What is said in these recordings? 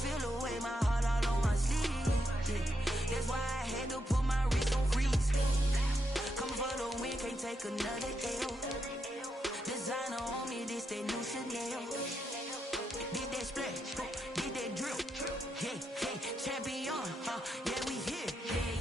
feel the way, my heart all on my sleeve. Yeah. That's why I had to put my wrist on freeze. Coming for the win, can't take another L. Designer on me, this that new Chanel. Did that splash, did that drill. Yeah, yeah, champion, yeah, we here.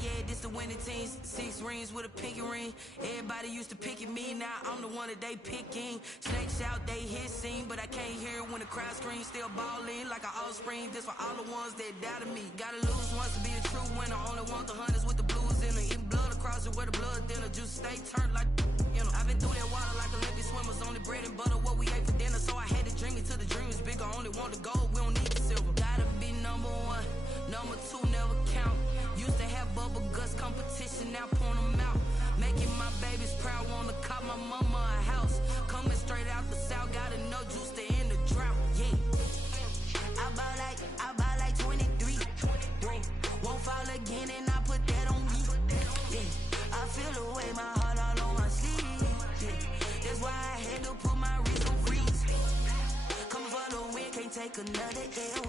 Yeah, this the winning team. 6 rings with a pinky ring. Everybody used to picking me, now I'm the one that they picking. Snakes out, they hissing, but I can't hear when the crowd screams. Still balling like an offspring. This for all the ones that doubted me. Gotta lose once to be a true winner. Only want the hunters with the blues in it. Eating blood across it where the blood thinner. Juice stay turned like, you know. I've been through that water like Olympic swimmers. Only bread and butter what we ate for dinner. So I had to dream it till the dream is bigger. Only want the gold, we don't need the silver. Gotta be number 1, number 2 never count. Used to have bubble guts competition, now point them out. Making my babies proud, wanna cop my mama a house. Coming straight out the south, gotta know juice to end the drought. Yeah, I buy like 23. Whoa. Won't fall again and I put that on me. Yeah, I feel the way, my heart all on my sleeve. Yeah, that's why I had to put my wrist on freeze. Coming for the win, can't take another L.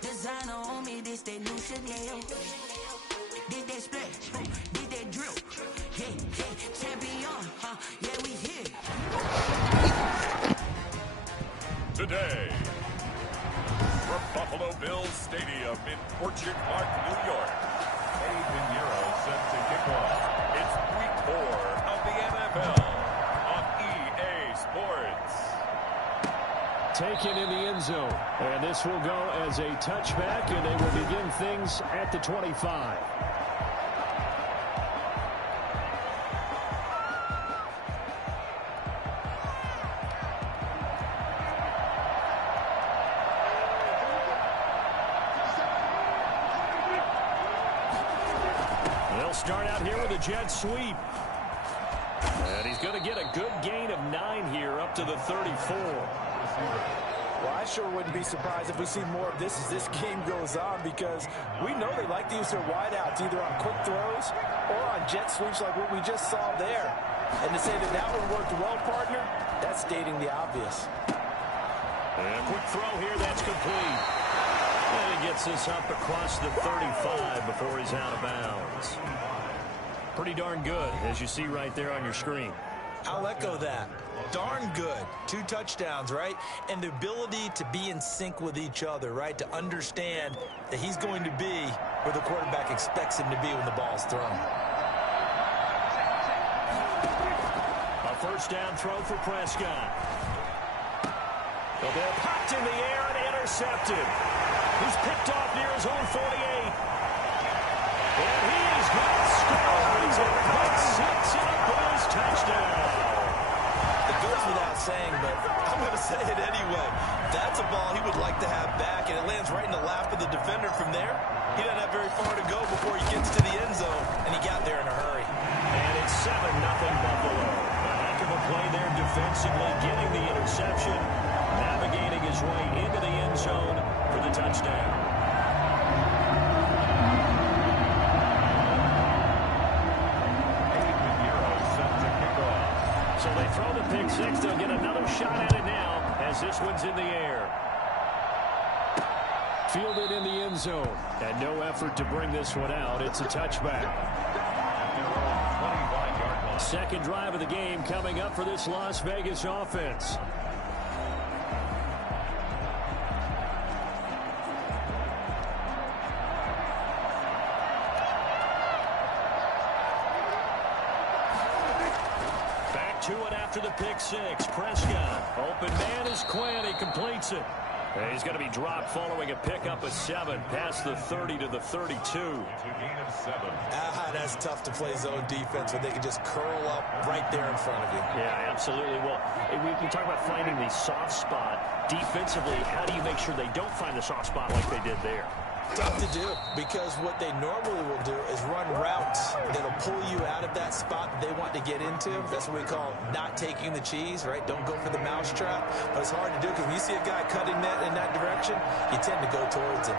Designer on me, this that new Chanel. Did that splash, did that drill. Yeah, yeah, champion, yeah, we here. Today, from Buffalo Bills Stadium in Orchard Park, New York, 8 Pinheiro set to kick off. It's week 4 of the NFL on EA Sports. Taken in the end zone, and this will go as a touchback, and they will begin things at the 25. They'll start out here with a jet sweep, and he's going to get a good gain of 9 here up to the 34. Well, I sure wouldn't be surprised if we see more of this as this game goes on, because we know they like to use their wideouts either on quick throws or on jet sweeps like what we just saw there. And to say that one worked well, partner, that's stating the obvious. And a quick throw here, that's complete. And he gets this up across the 35 before he's out of bounds. Pretty darn good, as you see right there on your screen. I'll echo that. Darn good. 2 touchdowns, right? And the ability to be in sync with each other, right? To understand that he's going to be where the quarterback expects him to be when the ball's thrown. A first down throw for Prescott. The ball popped in the air and intercepted. He's picked off near his own 48. And he is going to score. He's a pick 6 and a Bills touchdown. It goes without saying, but I'm going to say it anyway. That's a ball he would like to have back, and it lands right in the lap of the defender from there. He doesn't have very far to go before he gets to the end zone, and he got there in a hurry. And it's 7-0 Buffalo. A heck of a play there defensively, getting the interception, navigating his way into the end zone for the touchdown. So they throw the pick 6. They'll get another shot at it now as this one's in the air. Fielded in the end zone. And no effort to bring this one out. It's a touchback. Second drive of the game coming up for this Las Vegas offense. After the pick 6, Prescott. Open man is Quinn. He completes it. And he's going to be dropped following a pickup of 7 past the 30 to the 32. That's tough to play zone defense when they can just curl up right there in front of you. Yeah, absolutely. Well, we talk about finding the soft spot. Defensively, how do you make sure they don't find the soft spot like they did there? Tough to do, because what they normally will do is run routes that'll pull you out of that spot that they want to get into. That's what we call not taking the cheese, right? Don't go for the mousetrap. But it's hard to do because when you see a guy cutting that in that direction, you tend to go towards him.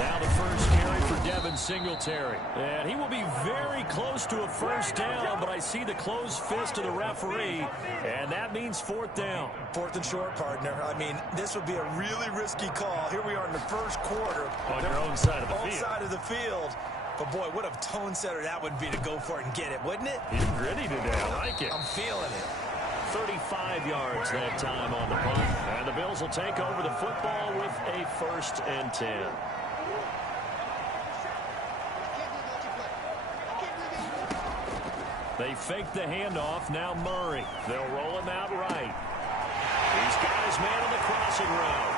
Now the first carry for Devin Devin Singletary. And he will be very close to a first down, but I see the closed fist of the referee, and that means fourth down. Fourth and short, partner. I mean, this would be a really risky call. Here we are in the first quarter. On your own side of the field. Side of the field. But, boy, what a tone setter that would be to go for it and get it, wouldn't it? He's gritty today. I like it. I'm feeling it. 35 yards that time on the punt. And the Bills will take over the football with a 1st and 10. They fake the handoff. Now Murray. They'll roll him out right. He's got his man on the crossing route.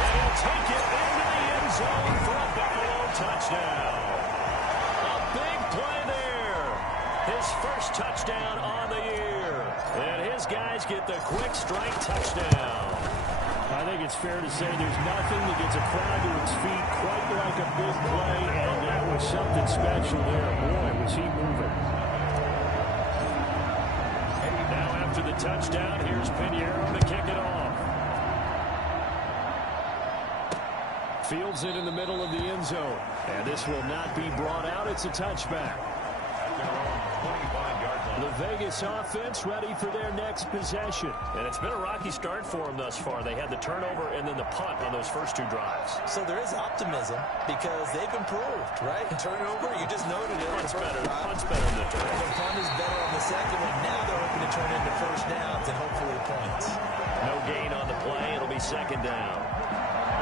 And he'll take it into the end zone for a Buffalo touchdown. A big play there. His first touchdown on the year. And his guys get the quick strike touchdown. I think it's fair to say there's nothing that gets a crowd to its feet quite like a big play, and that was something special there. Boy, was he moving. Now after the touchdown, here's Pinheiro to kick it off. Fields it in the middle of the end zone. And this will not be brought out. It's a touchback. The Vegas offense ready for their next possession. And it's been a rocky start for them thus far. They had the turnover and then the punt on those first 2 drives. So there is optimism because they've improved, right? And turnover, you just noted it. Punt's better than the turnover. The punt is better on the second one. Now they're hoping to turn into first downs and hopefully points. No gain on the play. It'll be 2nd down.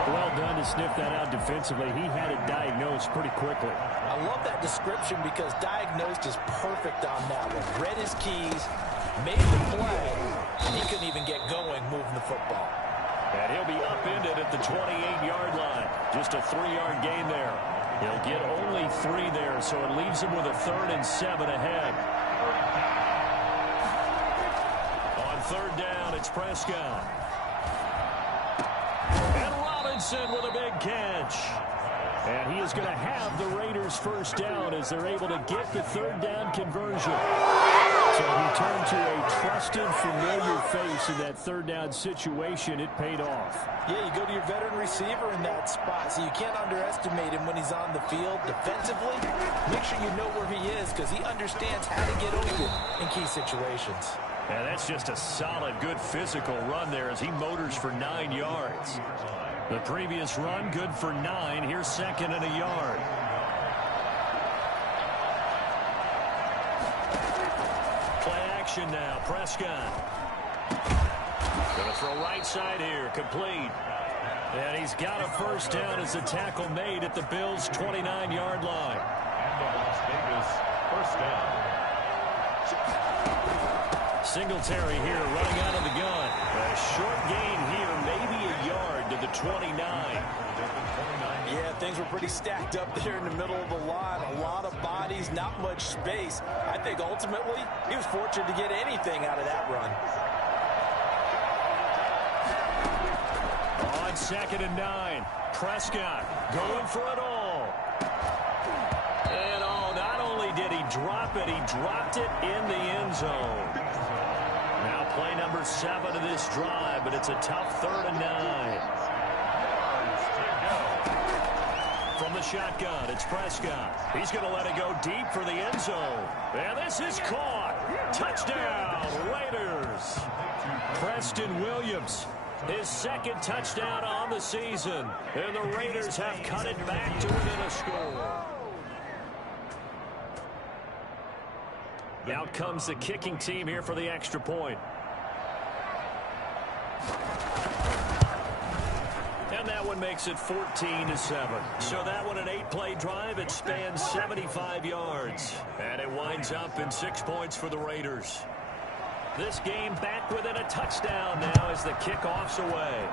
Well done to sniff that out defensively. He had it diagnosed pretty quickly. I love that description because diagnosed is perfect on that one. Read his keys, made the play, and he couldn't even get going moving the football. And he'll be upended at the 28-yard line. Just a 3-yard gain there. He'll get only 3 there, so it leaves him with a 3rd and 7 ahead. On 3rd down, it's Prescott. And Robinson with a big catch. And he is going to have the Raiders' first down as they're able to get the 3rd down conversion. So he turned to a trusted, familiar face in that 3rd down situation. It paid off. Yeah, you go to your veteran receiver in that spot, so you can't underestimate him when he's on the field. Defensively, make sure you know where he is because he understands how to get open in key situations. And that's just a solid, good physical run there as he motors for 9 yards. The previous run, good for 9. Here's 2nd and a yard. Play action now. Prescott. Going to throw right side here. Complete. And he's got a first down as the tackle made at the Bills' 29-yard line. And the Las Vegas first down. Singletary here running out of the gun. A short gain here, maybe a yard to the 29. Yeah, things were pretty stacked up there in the middle of the line. A lot of bodies, not much space. I think ultimately he was fortunate to get anything out of that run. On 2nd and 9, Prescott going for it all. And not only did he drop it, he dropped it in the end zone. Now play number 7 of this drive, but it's a tough 3rd and 9. From the shotgun, it's Prescott. He's going to let it go deep for the end zone. And this is caught. Touchdown, Raiders. Preston Williams, his 2nd touchdown on the season. And the Raiders have cut it back to within a score. Out comes the kicking team here for the extra point. And that one makes it 14-7. So that one, an 8-play drive. It spans 75 yards. And it winds up in 6 points for the Raiders. This game back within a touchdown now as the kickoff's away.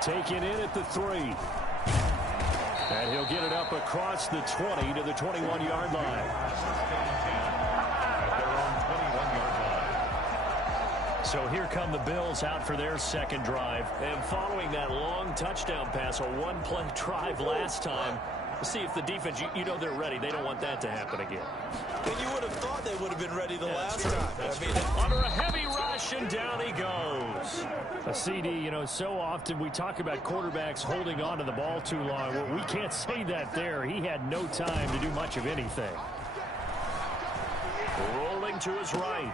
Taken in at the 3. And he'll get it up across the 20 to the 21-yard line. So here come the Bills out for their 2nd drive. And following that long touchdown pass, a 1-play drive last time, See if the defense, you know they're ready. They don't want that to happen again. And you would have thought they would have been ready the last time. I mean, under a heavy rush, and down he goes. A CD, you know, so often we talk about quarterbacks holding on to the ball too long. Well, we can't say that there. He had no time to do much of anything. Rolling to his right.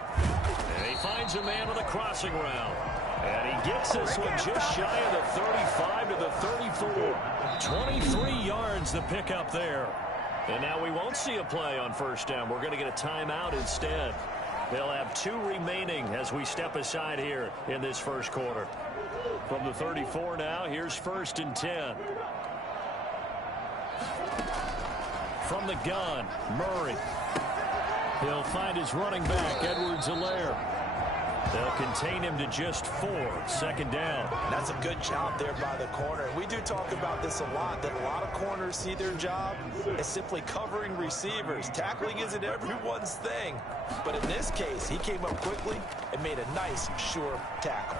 And he finds a man on the crossing route. And he gets this one just shy of the 35 to the 34. 23 yards the pickup there. And now we won't see a play on first down. We're going to get a timeout instead. They'll have 2 remaining as we step aside here in this first quarter. From the 34 now, here's 1st and 10. From the gun, Murray. He'll find his running back, Edwards-Helaire. They'll contain him to just 4. 2nd down. That's a good job there by the corner. We do talk about this a lot, that a lot of corners see their job as simply covering receivers. Tackling isn't everyone's thing. But in this case, he came up quickly and made a nice, sure tackle.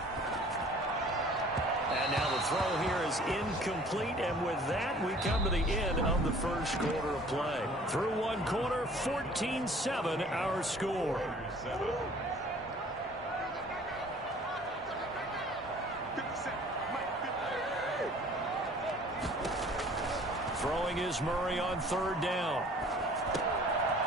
And now the throw here is incomplete, and with that, we come to the end of the first quarter of play. Through one quarter, 14-7 our score. Throwing is Murray on 3rd down.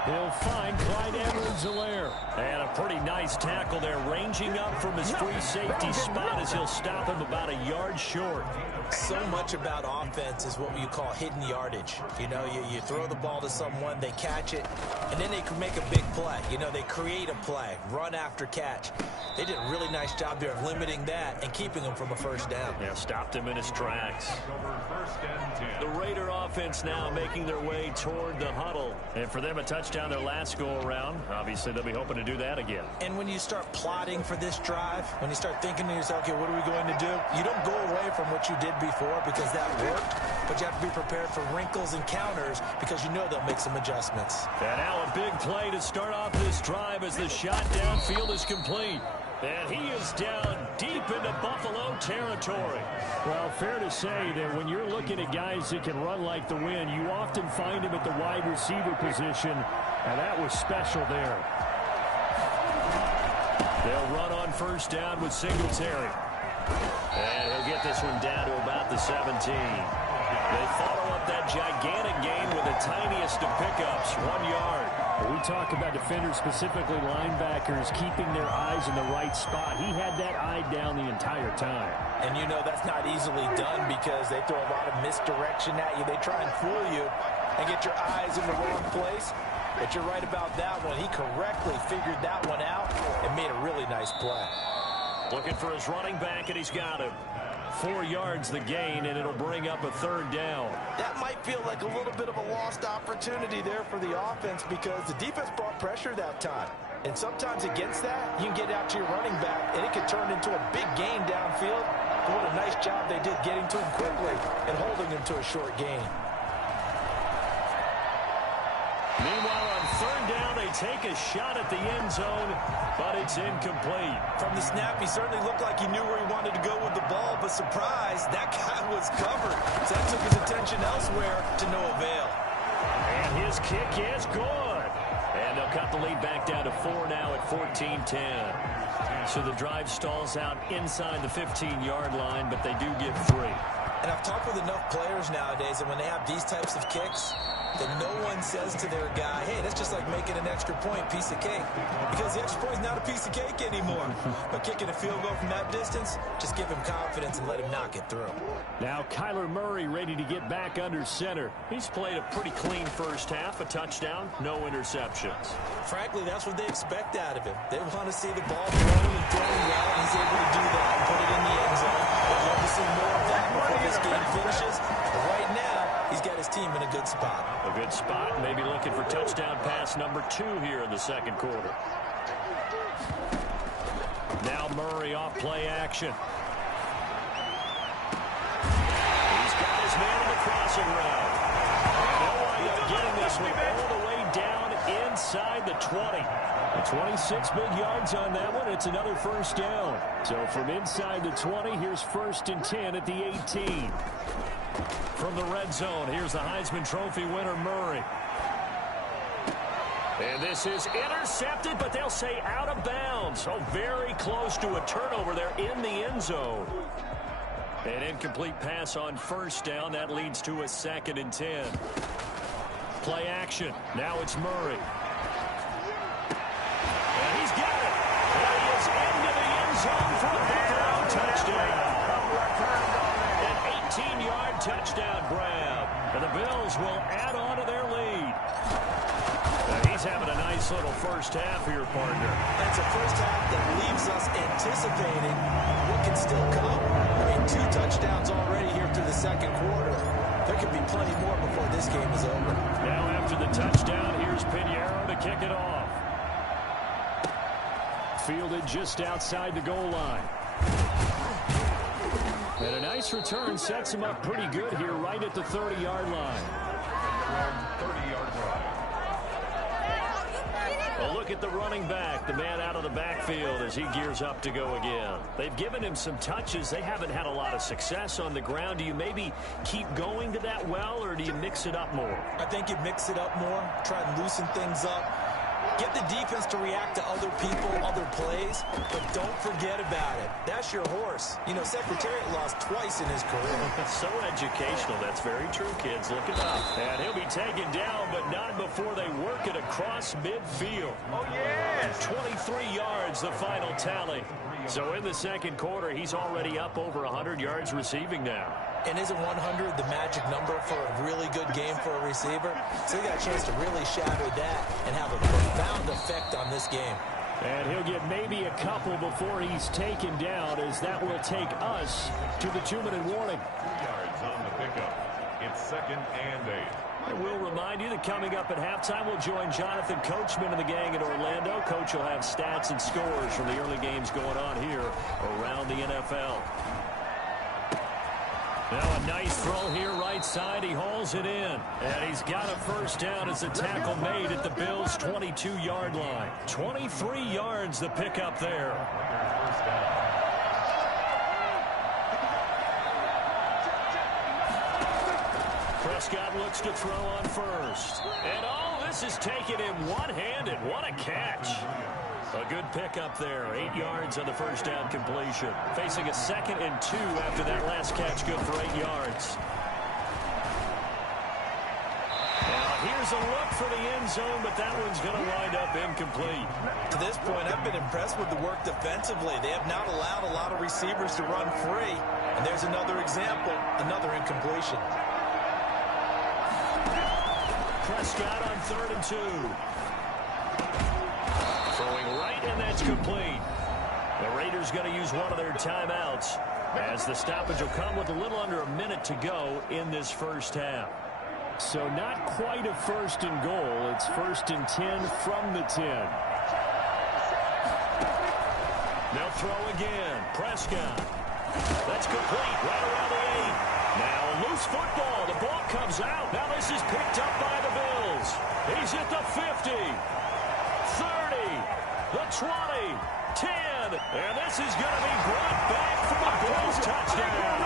He'll find Clyde Edwards-Helaire. And a pretty nice tackle there, ranging up from his free safety spot as he'll stop him about a yard short. So much about offense is what you call hidden yardage. You know, you throw the ball to someone, they catch it, and then they can make a big play. You know, they create a play, run after catch. They did a really nice job there of limiting that and keeping him from a first down. Yeah, stopped him in his tracks. The Raider offense now making their way toward the huddle. And for them, a touchdown their last go-around. Obviously, they'll be hoping to do that again. And when you start plotting for this drive, when you start thinking to yourself, okay, what are we going to do? You don't go away from what you did before because that worked, but you have to be prepared for wrinkles and counters because you know they'll make some adjustments. And now a big play to start off this drive as the shot downfield is complete. And he is down deep into Buffalo territory. Well, fair to say that when you're looking at guys that can run like the wind, you often find him at the wide receiver position, and that was special there. They'll run on first down with Singletary. And he'll get this one down to about the 17. They follow up that gigantic gain with the tiniest of pickups, 1 yard. We talk about defenders, specifically linebackers, keeping their eyes in the right spot. He had that eye down the entire time. And you know that's not easily done because they throw a lot of misdirection at you. They try and fool you and get your eyes in the wrong place. But you're right about that one. He correctly figured that one out and made a really nice play. Looking for his running back, and he's got him. 4 yards the gain, and it'll bring up a 3rd down. That might feel like a little bit of a lost opportunity there for the offense because the defense brought pressure that time. And sometimes against that, you can get out to your running back, and it can turn into a big gain downfield. But what a nice job they did getting to him quickly and holding him to a short gain. Meanwhile, on 3rd down, they take a shot at the end zone, but it's incomplete. From the snap, he certainly looked like he knew where he wanted to go with the ball, but surprise, that guy was covered. So that took his attention elsewhere to no avail. And his kick is good. And they'll cut the lead back down to 4 now at 14-10. So the drive stalls out inside the 15-yard line, but they do get 3. And I've talked with enough players nowadays that when they have these types of kicks, that no one says to their guy, hey, that's just like making an extra point, piece of cake. Because the extra point is not a piece of cake anymore. But kicking a field goal from that distance, just give him confidence and let him knock it through. Now Kyler Murray ready to get back under center. He's played a pretty clean first half, a touchdown, no interceptions. Frankly, that's what they expect out of him. They want to see the ball thrown and thrown well, and he's able to do that and put it in the end zone. They'd love to see more of that before this game finishes. But right now, he's got his team in a good spot. A good spot, maybe looking for touchdown pass number 2 here in the second quarter. Now Murray off play action. He's got his man in the crossing route. They'll wind up getting this one all the way down inside the 20. 26 big yards on that one. It's another first down. So from inside the 20, here's 1st and 10 at the 18. From the red zone, here's the Heisman Trophy winner, Murray. And this is intercepted, but they'll say out of bounds. Oh, very close to a turnover there in the end zone. An incomplete pass on first down. That leads to a 2nd and 10. Play action. Now it's Murray. And he's got it. And he is into the end zone for a third touchdown. An 18-yard touchdown grab. And the Bills will add on to their lead. He's having a nice little first half here, partner. That's a first half that leaves us anticipating what can still come. I mean, 2 touchdowns already here through the second quarter. There could be plenty more before this game is over. Now after the touchdown, here's Pinheiro to kick it off. Fielded just outside the goal line. And a nice return sets him up pretty good here right at the 30-yard line. From 30-yard line. A look at the running back, the man out of the backfield as he gears up to go again. They've given him some touches. They haven't had a lot of success on the ground. Do you maybe keep going to that well, or do you mix it up more? I think you mix it up more, try and loosen things up. Get the defense to react to other people, other plays, but don't forget about it. That's your horse. You know, Secretariat lost twice in his career. So educational. That's very true, kids. Look it up. And he'll be taken down, but not before they work it across midfield. Oh, yeah! 23 yards, the final tally. So in the second quarter, he's already up over 100 yards receiving now. And isn't 100 the magic number for a really good game for a receiver? So he got a chance to really shatter that and have a profound effect on this game. And he'll get maybe a couple before he's taken down, as that will take us to the 2-minute warning. 2 yards on the pickup. It's 2nd and 8. I will remind you that coming up at halftime, we'll join Jonathan Coachman and the gang in Orlando. Coach will have stats and scores from the early games going on here around the NFL. Now a nice throw here right side. He hauls it in. And he's got a first down as a tackle made at the Bills' 22-yard line. 23 yards the pickup there. First down. Prescott looks to throw on first. And oh, this is taking him one-handed. What a catch. A good pickup there. 8 yards on the first down completion. Facing a 2nd and 2 after that last catch. Good for 8 yards. Now here's a look for the end zone, but that one's going to wind up incomplete. To this point, I've been impressed with the work defensively. They have not allowed a lot of receivers to run free. And there's another example, another incompletion. Prescott on 3rd and 2. Throwing right, and that's complete. The Raiders going to use one of their timeouts as the stoppage will come with a little under a minute to go in this first half. So not quite a 1st and goal. It's 1st and 10 from the 10. They'll throw again. Prescott. That's complete right around the 8. Now loose football. The ball comes out. Now this is picked up by the Bills. He's at the 50. 30, the 20, 10, and this is going to be brought back for the Bills touchdown.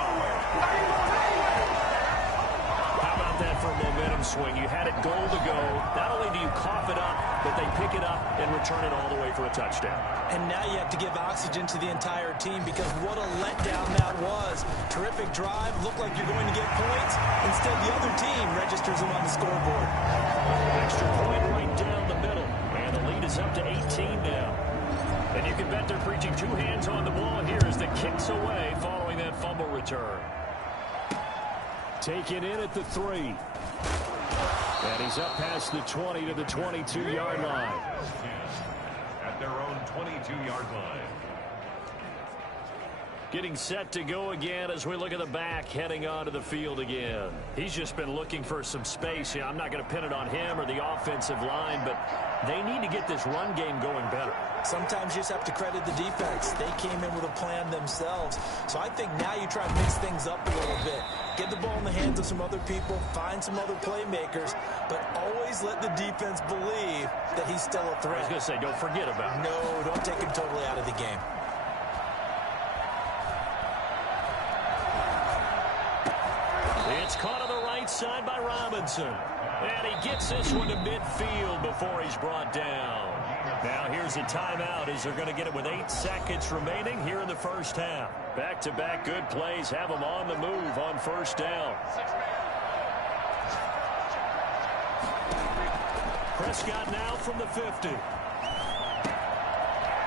How about that for a momentum swing? You had it goal to go. Not only do you cough it up, but they pick it up and return it all the way for a touchdown. And now you have to give oxygen to the entire team, because what a letdown that was. Terrific drive. Looked like you're going to get points. Instead, the other team registers them on the scoreboard. Extra point right down the middle. And the lead is up to 18 now. And you can bet they're preaching 2 hands on the ball here as the kick's away following that fumble return. Taken in at the 3. And he's up past the 20 to the 22-yard line. At their own 22-yard line. Getting set to go again as we look at the back heading onto the field again. He's just been looking for some space. I'm not going to pin it on him or the offensive line, but they need to get this run game going better. Sometimes you just have to credit the defense. They came in with a plan themselves. So I think now you try to mix things up a little bit. Get the ball in the hands of some other people, find some other playmakers, but always let the defense believe that he's still a threat. I was going to say, don't forget about it. No, don't take him totally out of the game. It's caught on the right side by Robinson. And he gets this one to midfield before he's brought down. Now here's a timeout as they're going to get it with 8 seconds remaining here in the first half. Back-to-back good plays have them on the move on first down. Prescott now from the 50.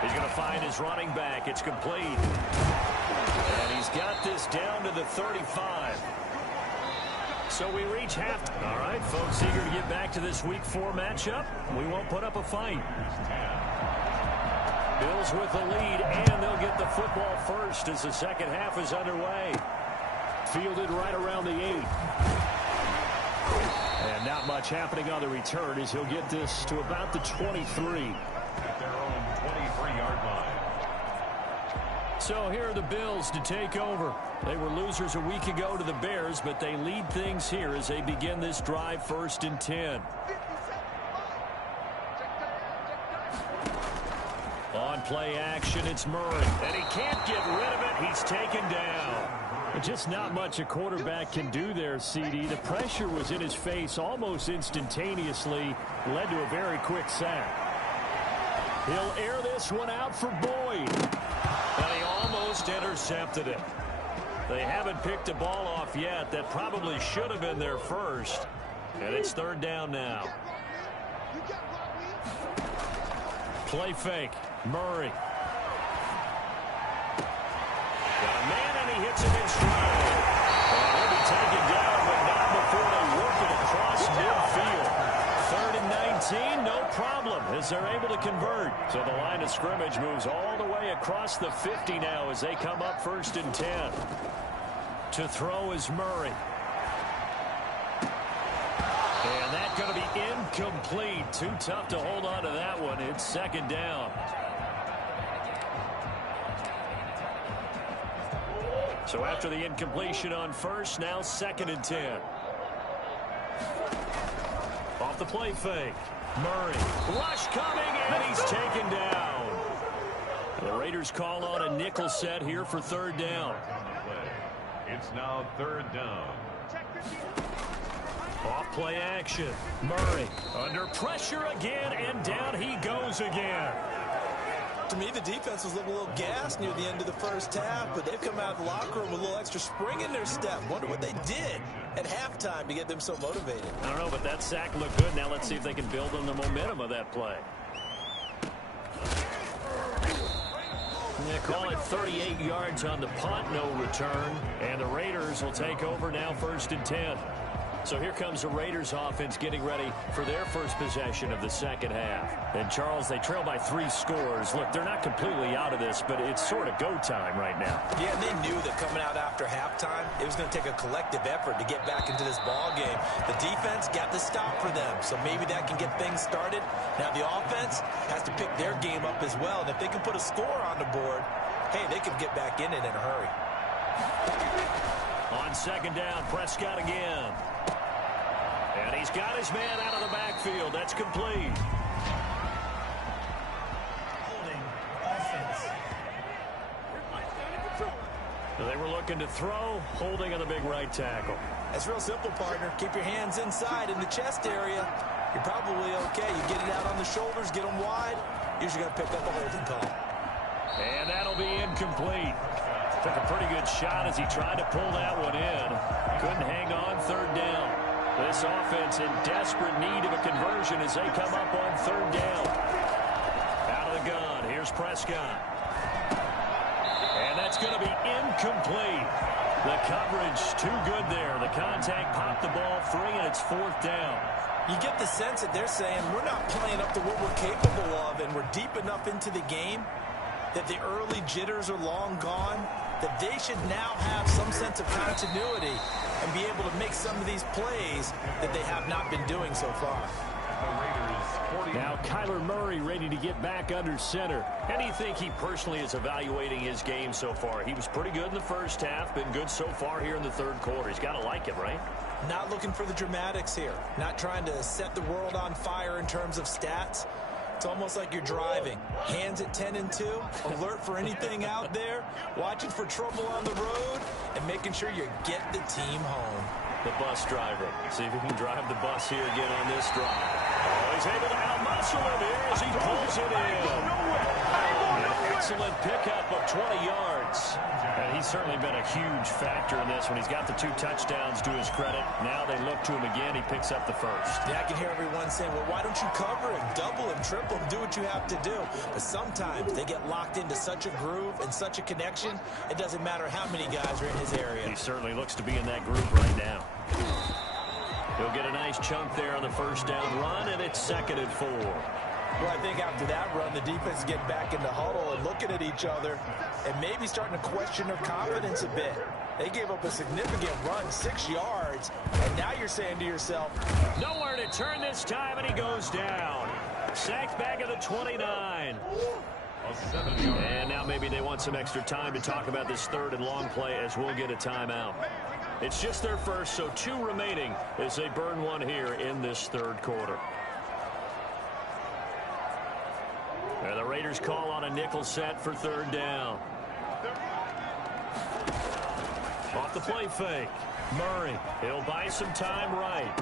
He's going to find his running back. It's complete. And he's got this down to the 35. So we reach half. All right, folks, eager to get back to this Week 4 matchup. We won't put up a fight. Bills with the lead, and they'll get the football first as the second half is underway. Fielded right around the 8. And not much happening on the return as he'll get this to about the 23. At their own 23-yard line. So here are the Bills to take over. They were losers a week ago to the Bears, but they lead things here as they begin this drive 1st and 10. On play action, it's Murray. And he can't get rid of it. He's taken down. Just not much a quarterback can do there, CD. The pressure was in his face almost instantaneously. Led to a very quick sack. He'll air this one out for Boyd. And he almost intercepted it. They haven't picked the ball off yet. That probably should have been their first. And it's 3rd down now. Play fake. Murray. Got a man, and he hits him in stride. And he'll be taken down, but not before they work it across midfield. 3rd and 19, no problem, as they're able to convert. So the line of scrimmage moves all the way across the 50 now as they come up 1st and 10. To throw is Murray. And that's going to be incomplete. Too tough to hold on to that one. It's 2nd down. So after the incompletion on first, now 2nd and 10. Off the play fake. Murray. Rush coming, and he's taken down. The Raiders call on a nickel set here for 3rd down. It's now 3rd down. Off play action. Murray under pressure again, and down he goes again. To me, the defense was looking a little gassed near the end of the first half, but they've come out of the locker room with a little extra spring in their step. Wonder what they did at halftime to get them so motivated. I don't know, but that sack looked good. Now let's see if they can build on the momentum of that play. Yeah, call it 38 yards on the punt, no return. And the Raiders will take over now 1st and 10. So here comes the Raiders offense getting ready for their first possession of the second half. And, Charles, they trail by 3 scores. Look, they're not completely out of this, but it's sort of go time right now. Yeah, they knew that coming out after halftime, it was going to take a collective effort to get back into this ball game. The defense got the stop for them, so maybe that can get things started. Now the offense has to pick their game up as well, and if they can put a score on the board, hey, they can get back in it in a hurry. On 2nd down, Prescott again. And he's got his man out of the backfield. That's complete. Holding offense. They were looking to throw, holding on the big right tackle. That's real simple, partner. Keep your hands inside in the chest area. You're probably okay. You get it out on the shoulders, get them wide. Usually going to pick up a holding call. And that'll be incomplete. Took a pretty good shot as he tried to pull that one in. Couldn't hang on 3rd down. This offense in desperate need of a conversion as they come up on 3rd down. Out of the gun, here's Prescott. And that's going to be incomplete. The coverage too good there. The contact popped the ball free, and it's 4th down. You get the sense that they're saying we're not playing up to what we're capable of, and we're deep enough into the game that the early jitters are long gone, that they should now have some sense of continuity and be able to make some of these plays that they have not been doing so far. Now Kyler Murray ready to get back under center. How do you think he personally is evaluating his game so far? He was pretty good in the first half, been good so far here in the 3rd quarter. He's got to like it, right? Not looking for the dramatics here. Not trying to set the world on fire in terms of stats. It's almost like you're driving. Hands at 10 and 2, alert for anything out there, watching for trouble on the road, and making sure you get the team home. the bus driver. See if he can drive the bus here again on this drive. Oh, he's able to outmuscle him here as he pulls it in. An excellent pickup of 20 yards. And he's certainly been a huge factor in this when he's got the 2 touchdowns to his credit. Now they look to him again. He picks up the first. Yeah, I can hear everyone saying, well, why don't you cover him, double him, triple him, do what you have to do. But sometimes they get locked into such a groove and such a connection, it doesn't matter how many guys are in his area. He certainly looks to be in that groove right now. He'll get a nice chunk there on the first down run, and it's 2nd and 4. Well, I think after that run, the defense is getting back in the huddle and looking at each other and maybe starting to question their confidence a bit. They gave up a significant run, 6 yards, and now you're saying to yourself, nowhere to turn this time, and he goes down. Sacked back at the 29. And now maybe they want some extra time to talk about this 3rd and long play as we'll get a timeout. It's just their first, so 2 remaining as they burn one here in this 3rd quarter. And the Raiders call on a nickel set for 3rd down. Off the play fake. Murray, he'll buy some time right.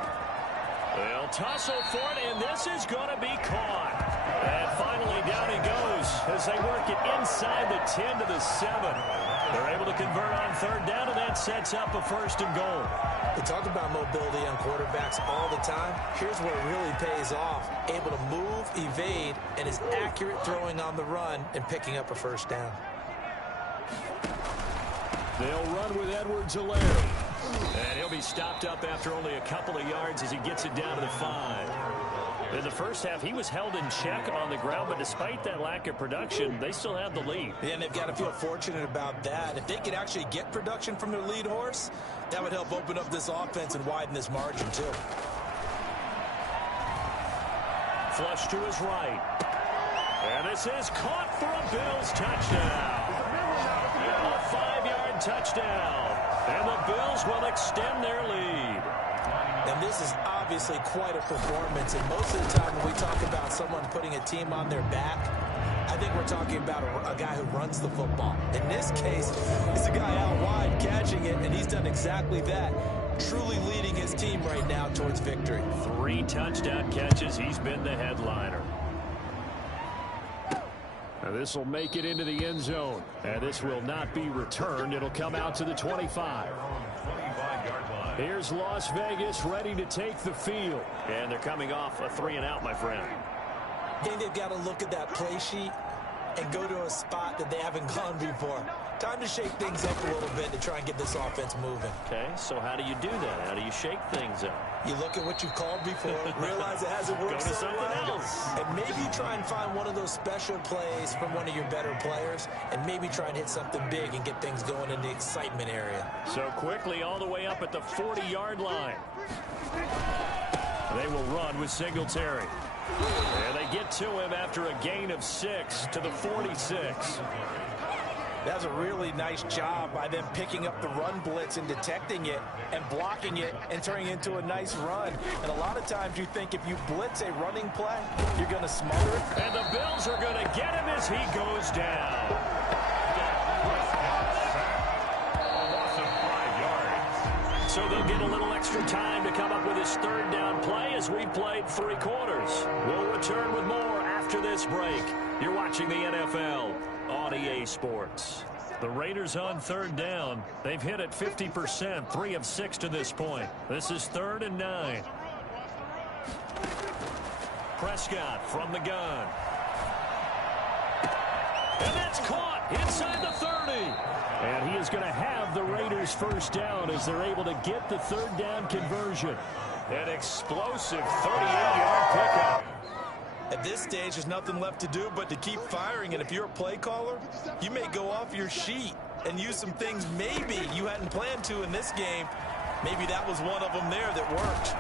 They'll tussle for it, and this is going to be caught. And finally down he goes as they work it inside the 10 to the 7. They're able to convert on 3rd down, and that sets up a 1st and goal. They talk about mobility on quarterbacks all the time. Here's where it really pays off. Able to move, evade, and is accurate throwing on the run and picking up a 1st down. They'll run with Edwards-Helaire. And he'll be stopped up after only a couple of yards as he gets it down to the 5. In the first half, he was held in check on the ground, but despite that lack of production, they still have the lead. Yeah, and they've got to feel fortunate about that. If they could actually get production from their lead horse, that would help open up this offense and widen this margin, too. Flush to his right. And this is caught for a Bills touchdown. A 5-yard touchdown. And the Bills will extend their lead. And this is obviously quite a performance. And most of the time when we talk about someone putting a team on their back, I think we're talking about a guy who runs the football. In this case, it's a guy out wide catching it, and he's done exactly that. Truly leading his team right now towards victory. 3 touchdown catches. He's been the headliner. Now this will make it into the end zone. And this will not be returned. It'll come out to the 25. Here's Las Vegas ready to take the field. And they're coming off a 3-and-out, my friend. I think they've got to look at that play sheet and go to a spot that they haven't gone before. Time to shake things up a little bit to try and get this offense moving. Okay, so how do you do that? How do you shake things up? You look at what you've called before, realize it hasn't worked Go to so something well, else. and maybe try and find one of those special plays from one of your better players, and maybe try and hit something big and get things going in the excitement area. So quickly all the way up at the 40-yard line. They will run with Singletary. And they get to him after a gain of 6 to the 46. That was a really nice job by them picking up the run blitz and detecting it and blocking it and turning it into a nice run. And a lot of times you think if you blitz a running play, you're going to smother it. And the Bills are going to get him as he goes down. Loss of 5 yards. So they'll get a little extra time to come up with his 3rd down play as we played 3 quarters. We'll return with more after this break. You're watching the NFL on EA Sports. The Raiders on 3rd down. They've hit it 50%, 3 of 6 to this point. This is 3rd and 9. Prescott from the gun. And that's caught inside the 30. And he is going to have the Raiders 1st down as they're able to get the 3rd down conversion. An explosive 38-yard pickup. At this stage, there's nothing left to do but to keep firing. And if you're a play caller, you may go off your sheet and use some things maybe you hadn't planned to in this game. Maybe that was one of them there that worked.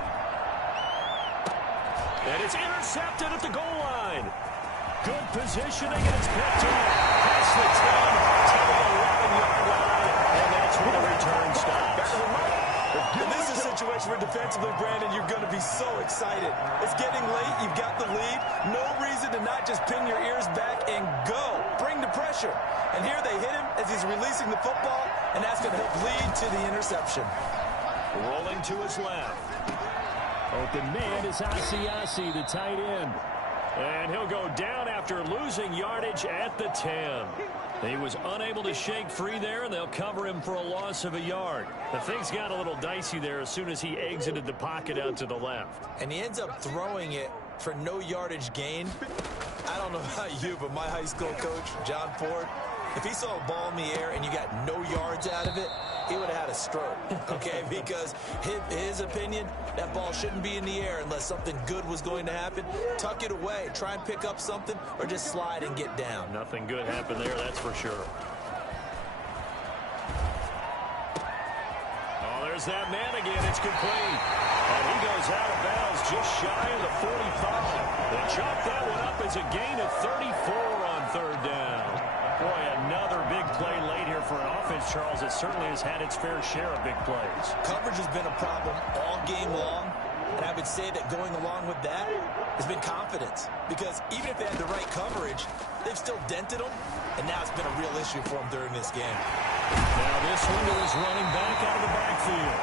And it's intercepted at the goal line. Good positioning, and it's picked up. Past the 10 to the 11-yard line. And that's where the return stops. And this is a situation where defensively, Brandon, you're going to be so excited. It's getting late. You've got the lead. No reason to not just pin your ears back and go. Bring the pressure. And here they hit him as he's releasing the football, and that's going to help lead to the interception. Rolling to his left. Open man is Asiasi, the tight end. And he'll go down after losing yardage at the 10. He was unable to shake free there, and they'll cover him for a loss of a yard. The things got a little dicey there as soon as he exited the pocket out to the left. And he ends up throwing it for no yardage gain. I don't know about you, but my high school coach, John Ford, if he saw a ball in the air and you got no yards out of it, he would have had a stroke, okay? Because his opinion, that ball shouldn't be in the air unless something good was going to happen. Tuck it away, try and pick up something, or just slide and get down. Nothing good happened there, that's for sure. Oh, there's that man again. It's complete. And he goes out of bounds just shy of the 45. They chop that one up as a gain of 34 on third down. Boy, another big play late here for an offense, Charles, that certainly has had its fair share of big plays. Coverage has been a problem all game long, and I would say that going along with that has been confidence. Because even if they had the right coverage, they've still dented them, and now it's been a real issue for them during this game. Now this one is running back out of the backfield.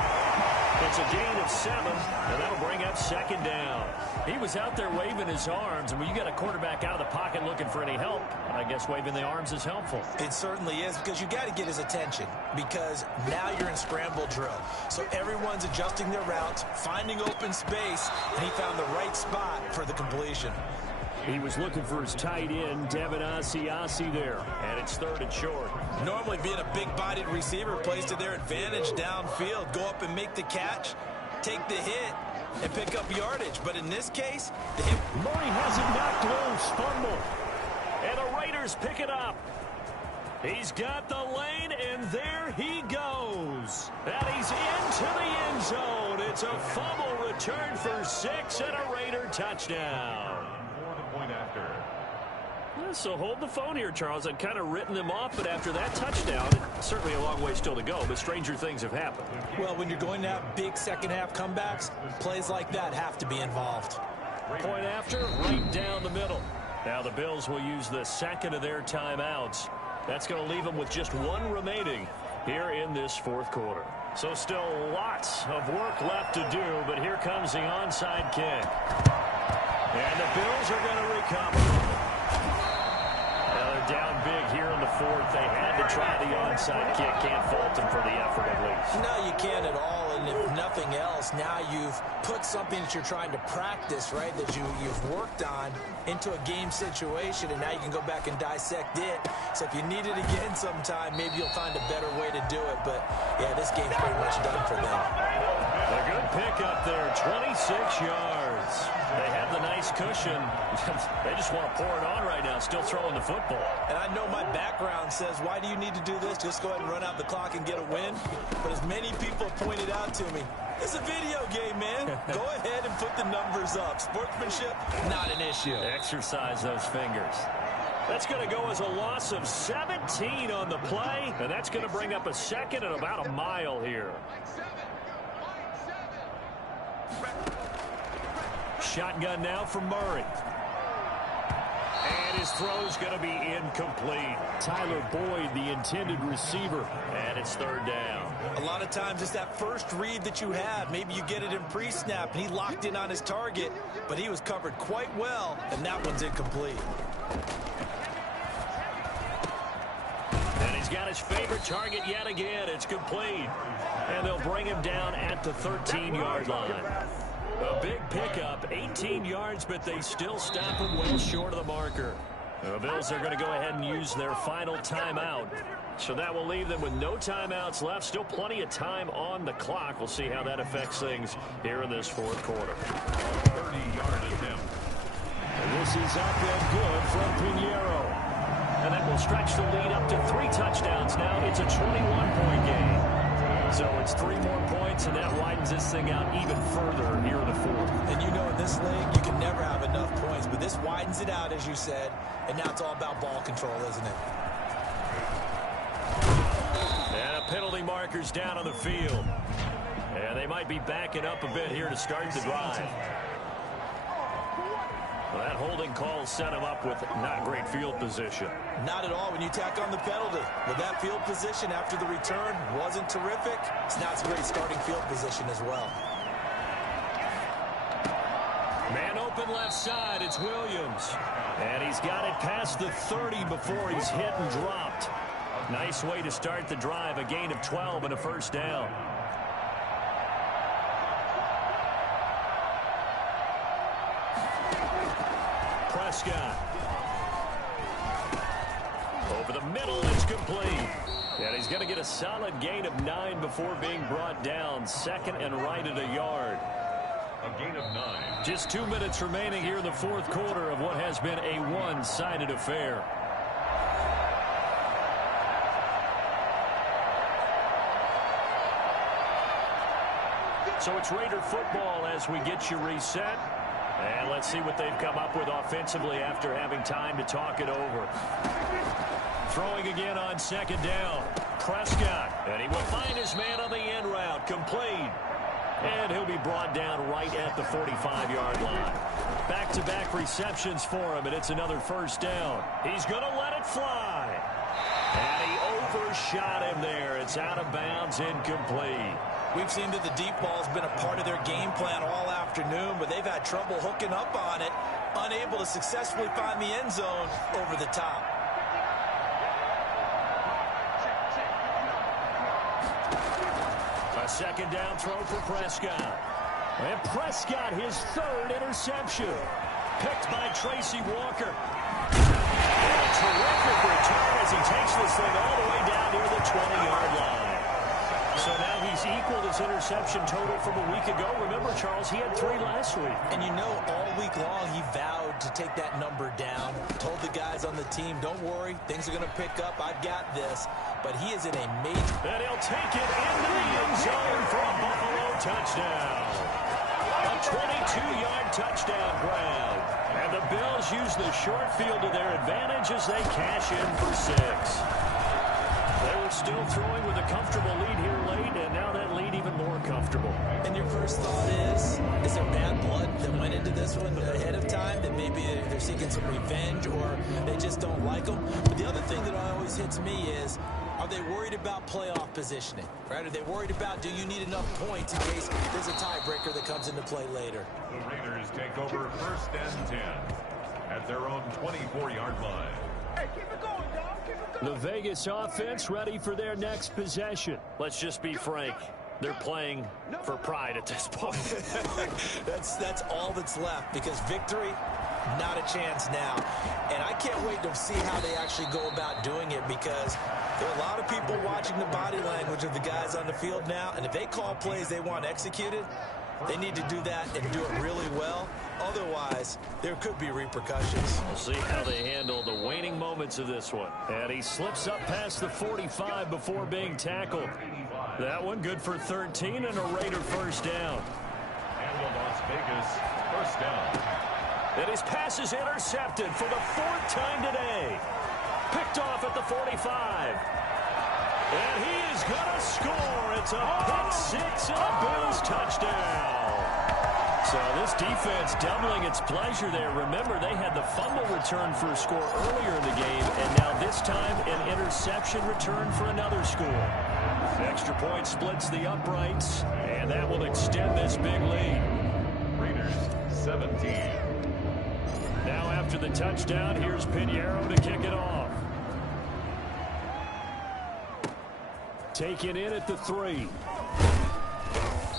It's a gain of 7, and that'll bring up second down. He was out there waving his arms, and when you got a quarterback out of the pocket looking for any help, I guess waving the arms is helpful. It certainly is, because you got to get his attention, because now you're in scramble drill. So everyone's adjusting their routes, finding open space, and he found the right spot for the completion. He was looking for his tight end, Devin Asiasi there, and it's third and short. Normally being a big-bodied receiver plays to their advantage downfield. Go up and make the catch, take the hit, and pick up yardage. But in this case, the hit... Murray has it knocked loose, fumble. And the Raiders pick it up. He's got the lane, and there he goes. And he's into the end zone. It's a fumble return for 6 and a Raider touchdown. So hold the phone here, Charles. I'd kind of written them off, but after that touchdown, certainly a long way still to go, but stranger things have happened. Well, when you're going to have big second-half comebacks, plays like that have to be involved. Point after, right down the middle. Now the Bills will use the second of their timeouts. That's going to leave them with just one remaining here in this fourth quarter. So still lots of work left to do, but here comes the onside kick. And the Bills are going to recover. Now they're down big here in the fourth. They had to try the onside kick. Can't fault them for the effort at least. No, you can't at all. And if nothing else, now you've put something that you're trying to practice, right, that you've worked on into a game situation, and now you can go back and dissect it. So if you need it again sometime, maybe you'll find a better way to do it. But, yeah, this game's pretty much done for them. A good pickup there, 26 yards. They have the nice cushion. They just want to pour it on right now, still throwing the football. And I know my background says, why do you need to do this? Just go ahead and run out the clock and get a win. But as many people pointed out to me, it's a video game, man. Go ahead and put the numbers up. Sportsmanship, not an issue. Exercise those fingers. That's going to go as a loss of 17 on the play, and that's going to bring up a second and about a mile here. Shotgun now for Murray. And his throw's going to be incomplete. Tyler Boyd, the intended receiver, and it's third down. A lot of times it's that first read that you have. Maybe you get it in pre-snap, and he locked in on his target, but he was covered quite well, and that one's incomplete. And he's got his favorite target yet again. It's complete. And they'll bring him down at the 13-yard line. A big pickup, 18 yards, but they still stop him well short of the marker. The Bills are going to go ahead and use their final timeout. So that will leave them with no timeouts left. Still plenty of time on the clock. We'll see how that affects things here in this fourth quarter. 30-yard attempt. And this is up and good from Pinheiro. And that will stretch the lead up to 3 touchdowns now. It's a 21-point game. So it's 3 more points, and that widens this thing out even further here in the fourth. And you know in this league, you can never have enough points, but this widens it out, as you said, and now it's all about ball control, isn't it? And a penalty marker's down on the field. And they might be backing up a bit here to start the drive. Well, that holding call set him up with not great field position. Not at all when you tack on the penalty. But that field position after the return wasn't terrific. It's not a great starting field position as well. Man open left side, it's Williams. And he's got it past the 30 before he's hit and dropped. Nice way to start the drive, a gain of 12 and a first down. Prescott. Over the middle, it's complete. And he's going to get a solid gain of 9 before being brought down. Second and right at a yard. A gain of 9. Just 2 minutes remaining here in the fourth quarter of what has been a one-sided affair. So it's Raider football as we get you reset. And let's see what they've come up with offensively after having time to talk it over. Throwing again on second down. Prescott. And he will find his man on the end route. Complete. And he'll be brought down right at the 45-yard line. Back-to-back receptions for him, and it's another first down. He's going to let it fly. And he overshot him there. It's out of bounds, incomplete. We've seen that the deep ball has been a part of their game plan all afternoon, but they've had trouble hooking up on it, unable to successfully find the end zone over the top. A second down throw for Prescott. And Prescott, his third interception. Picked by Tracy Walker. And a terrific return as he takes this thing all the way down near the 20-yard line. So now he's equaled his interception total from a week ago. Remember, Charles, he had 3 last week. And you know, all week long he vowed to take that number down. Told the guys on the team, don't worry, things are going to pick up. I've got this. But he is in a major... And he'll take it into the end zone for a Buffalo touchdown. A 22-yard touchdown grab. And the Bills use the short field to their advantage as they cash in for 6. They were still throwing with a comfortable lead here late, and now that lead even more comfortable. And your first thought is there bad blood that went into this one ahead of time, that maybe they're seeking some revenge or they just don't like them? But the other thing that always hits me is, are they worried about playoff positioning? Right? Are they worried about, do you need enough points in case there's a tiebreaker that comes into play later? The Raiders take over first and 10 at their own 24-yard line. Hey, keep it going, dog. Keep it going. The Vegas offense ready for their next possession. Let's just be frank. They're playing for pride at this point. That's all that's left, because victory, not a chance now. And I can't wait to see how they actually go about doing it, because there are a lot of people watching the body language of the guys on the field now, and if they call plays they want executed, they need to do that and do it really well. Otherwise, there could be repercussions. We'll see how they handle the waning moments of this one. And he slips up past the 45 before being tackled. That one good for 13 and a Raider first down. And the Las Vegas first down. And his pass is intercepted for the 4th time today. Picked off at the 45. And he is going to score. It's a pick 6 and a Bills touchdown. So this defense doubling its pleasure there. Remember, they had the fumble return for a score earlier in the game, and now this time an interception return for another score. Extra point splits the uprights, and that will extend this big lead. Raiders 17. Now after the touchdown, here's Pinheiro to kick it off. Taken in at the 3.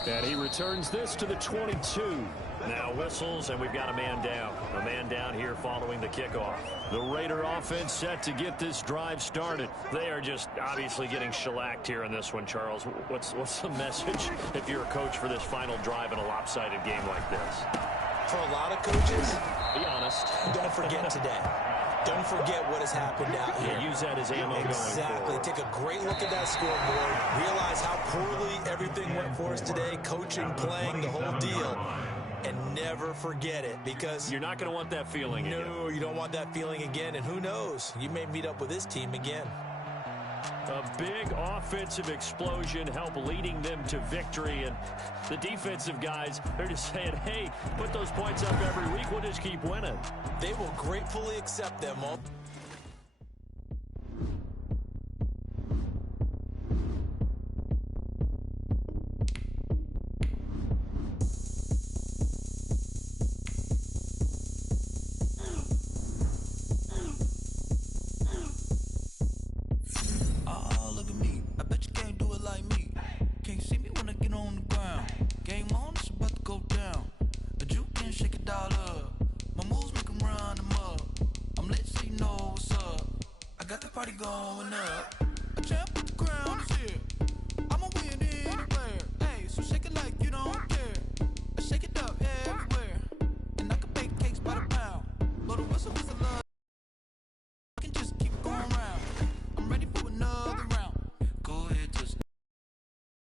And he returns this to the 22. Now whistles, and we've got a man down. A man down here following the kickoff. The Raider offense set to get this drive started. They are just obviously getting shellacked here in this one, Charles. What's the message if you're a coach for this final drive in a lopsided game like this? For a lot of coaches, be honest. Don't forget today. Don't forget what has happened out here. Yeah, use that as ammo going forward. Exactly. Take a great look at that scoreboard. Realize how poorly everything went for us today. Coaching, playing, the whole deal. And never forget it, because you're not going to want that feeling again. No, you don't want that feeling again. And who knows? You may meet up with this team again. A big offensive explosion helped leading them to victory. And the defensive guys, they're just saying, hey, put those points up every week. We'll just keep winning. They will gratefully accept them all. Got the party going up.